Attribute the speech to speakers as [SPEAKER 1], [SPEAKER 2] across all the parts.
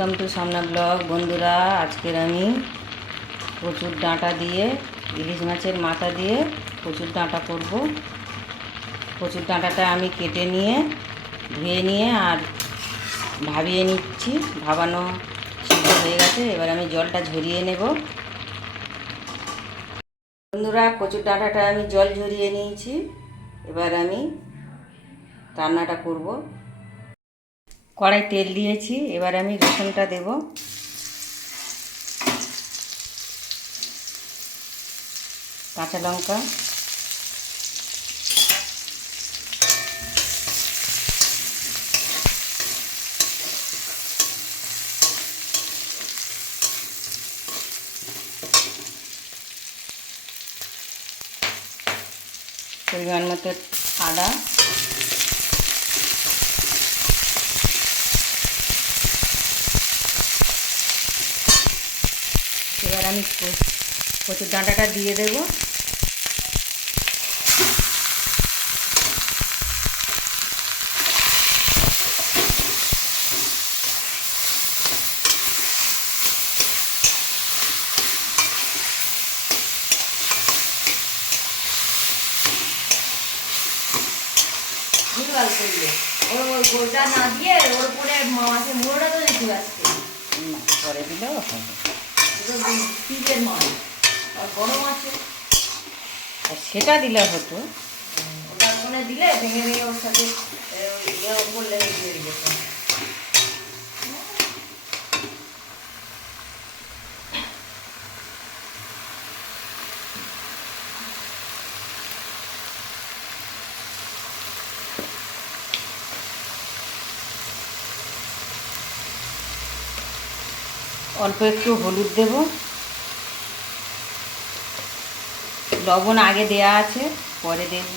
[SPEAKER 1] Welcome to সামনা blog. বন্ধুরা, আজকের আমি প্রচুর ডাঁটা দিয়ে, ইলিশ মাছের মাথা দিয়ে প্রচুর ডাঁটা করব। প্রচুর ডাঁটাটা আমি কেটে নিয়ে, ধুয়ে নিয়ে আর ভাবিয়ে নিচ্ছি। ভাবানো সিদ্ধ হয়ে গেছে, এবার আমি জলটা ঝরিয়ে নেব। বন্ধুরা, কচুর ডাঁটাটা আমি জল ঝরিয়ে নিয়েছি। এবার আমি রান্নাটা করব। কড়াই তেল দিয়েছি এবার আমি রসুনটা দেব। কাঁচা লঙ্কা। পরিমাণ মতো আদা এবার আমি কচুর ডাঁটাটা দিয়ে দেব।
[SPEAKER 2] ভুলভাল করলে। ওর ওই গোলটা না দিয়ে ওর উপরে মাছের মুড়োটা তো পাচ্ছে
[SPEAKER 1] না, পরে দিলেও
[SPEAKER 2] আর মাছের
[SPEAKER 1] আর সেটা দিলে হতো।
[SPEAKER 2] ওটা দিলে ভেঙে ভেঙে ওর সাথে
[SPEAKER 1] অল্প একটু হলুদ দেব। লবণ আগে দেয়া আছে, পরে দেখব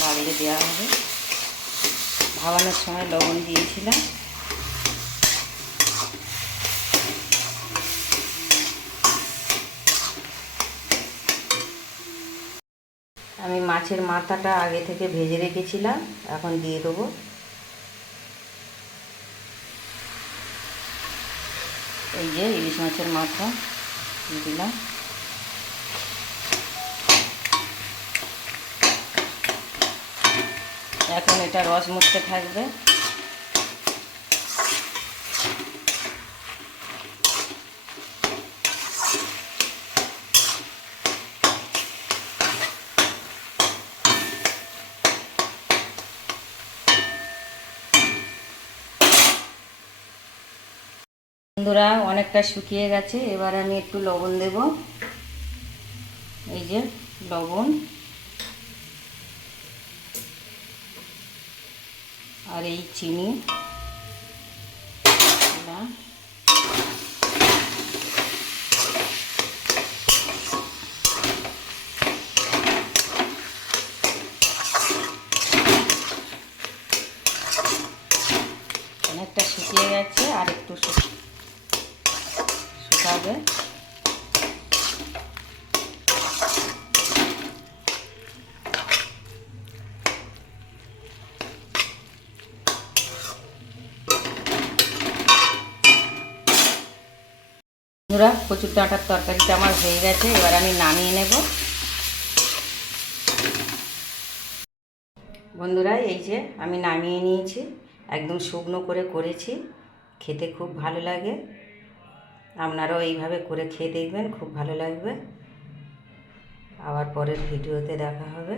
[SPEAKER 1] বাড়লে দেওয়া হবে। ভাবানোর সময় লবণ দিয়েছিলাম। আমি মাছের মাথাটা আগে থেকে ভেজে রেখেছিলাম, এখন দিয়ে দেবো। এই যে ইলিশ মাছের মাথা দিলাম। এখন এটা রস মরতে থাকবে। বন্ধুরা, অনেকটা শুকিয়ে গেছে। এবার আমি একটু লবণ দেব। এই যে লবণ। আর এই চিনি। অনেকটা শুকিয়ে গেছে, আর একটু শুক- শুকাবে বন্ধুরা প্রচুর ডাঁটার তরকারিটা আমার হয়ে গেছে, এবার আমি নামিয়ে নেব। বন্ধুরা, এই যে আমি নামিয়ে নিয়েছি, একদম শুকনো করে করেছি, খেতে খুব ভালো লাগে। আপনারাও এইভাবে করে খেয়ে দেখবেন খুব ভালো লাগবে। আবার পরের ভিডিওতে দেখা হবে।